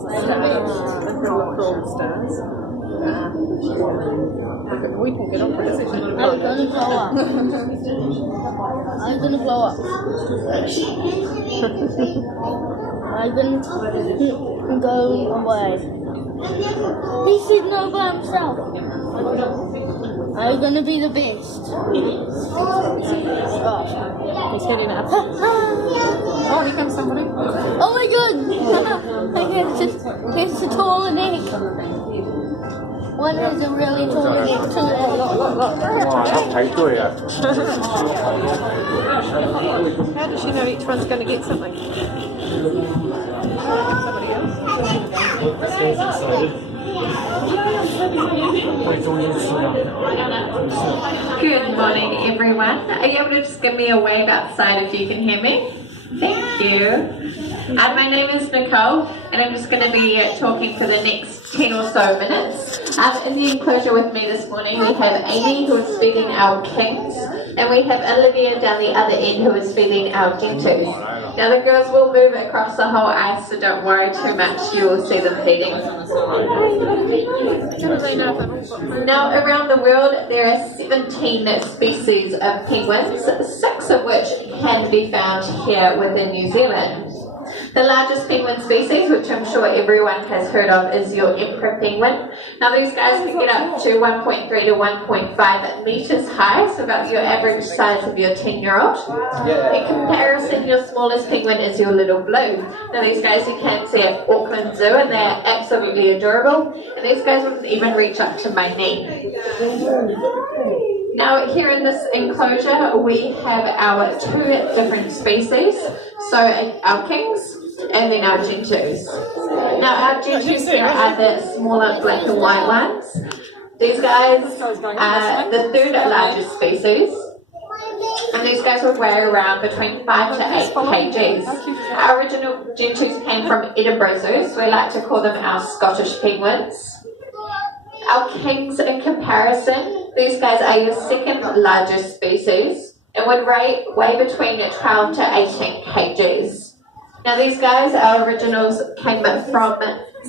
We can get on with it. I'm gonna blow up. I'm gonna blow up. I'm gonna go away. He said no by himself. I'm gonna be the best. He's heading up. Oh, here comes somebody. Oh my god! It's a tall neck. One has a really tall neck too. How does she know each one's going to get something? Somebody else? Good morning, everyone. Are you able to just give me a wave outside if you can hear me? Thank you. My name is Nicole, and I'm just going to be talking for the next 10 or so minutes. In the enclosure with me this morning, we have Amy, who is feeding our kings, and we have Olivia down the other end, who is feeding our gentoos. Now, the girls will move across the whole ice, so don't worry too much. You will see them feeding. Now, around the world, there are 17 species of penguins, 6 of which can be found here within New Zealand. The largest penguin species, which I'm sure everyone has heard of, is your emperor penguin. Now these guys can get up to 1.3 to 1.5 meters high, so about your average size of your 10-year-old. In comparison, your smallest penguin is your little blue. Now these guys you can see at Auckland Zoo, and they're absolutely adorable. And these guys wouldn't even reach up to my knee. Now here in this enclosure we have our 2 different species, so our kings and then our gentoos. Now our gentoos here are the smaller black and white ones. These guys are the 3rd largest species, and these guys would weigh around between 5 to 8 kgs. Our original gentoos came from Edinburgh Zoo, so we like to call them our Scottish penguins. Our kings, in comparison, these guys are your 2nd largest species and would weigh between 12 to 18 kgs. Now these guys, our originals, came from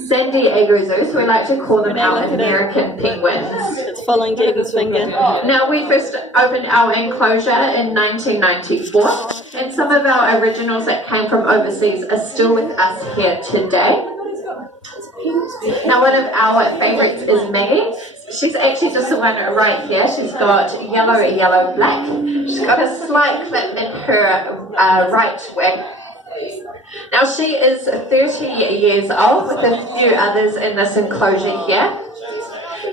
San Diego Zoo, so we like to call them our American penguins. It's following Jaiden's finger. Now we first opened our enclosure in 1994, and some of our originals that came from overseas are still with us here today. Now one of our favourites is Maggie. She's actually just the one right here. She's got yellow, black. She's got a slight clip in her right wing. Now she is 30 years old with a few others in this enclosure here.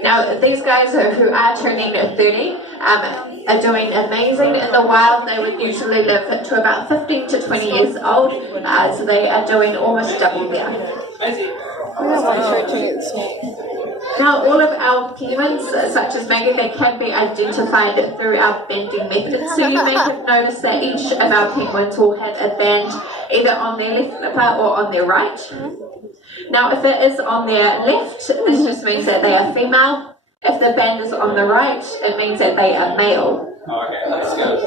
Now these guys who are turning 30 are doing amazing. In the wild they would usually live to about 15 to 20 years old, so they are doing almost double there. Now all of our penguins, such as Maggie, they can be identified through our banding method. So you may have noticed that each of our penguins will have a band either on their left flipper or on their right. Now if it is on their left, this just means that they are female. If the band is on the right, it means that they are male. Okay, that's good.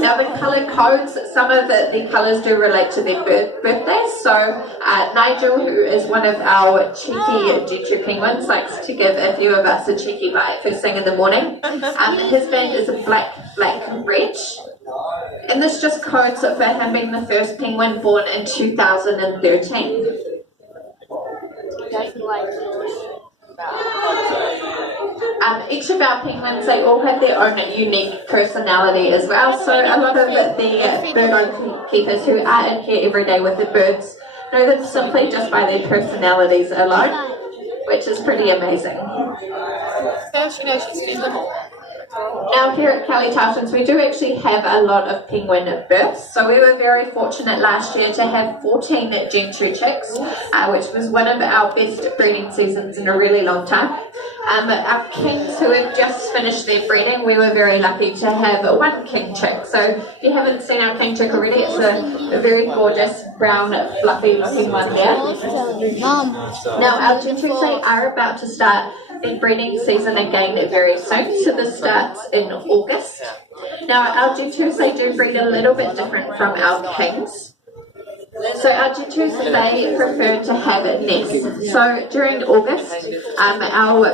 Now the colour codes, some of the colours do relate to their birthdays. So Nigel, who is one of our cheeky gentoo penguins, likes to give a few of us a cheeky bite first thing in the morning. His band is a black, red. And this just codes for him being the first penguin born in 2013. Each of our penguins, they all have their own unique personality as well. So a lot of the bird keepers who are in here every day with the birds know them simply just by their personalities alone, which is pretty amazing. Now here at Kelly Tartans, we do actually have a lot of penguin births. So we were very fortunate last year to have 14 gentoo chicks, which was one of our best breeding seasons in a really long time. Our kings who have just finished their breeding, we were very lucky to have 1 king chick. So if you haven't seen our king chick already, it's a very gorgeous brown fluffy looking one there. Now our gentoos, they are about to start their breeding season again very soon, so this starts in August. Now our gentoos, they do breed a little bit different from our kings. So our gentoos, they prefer to have nests. So during August, our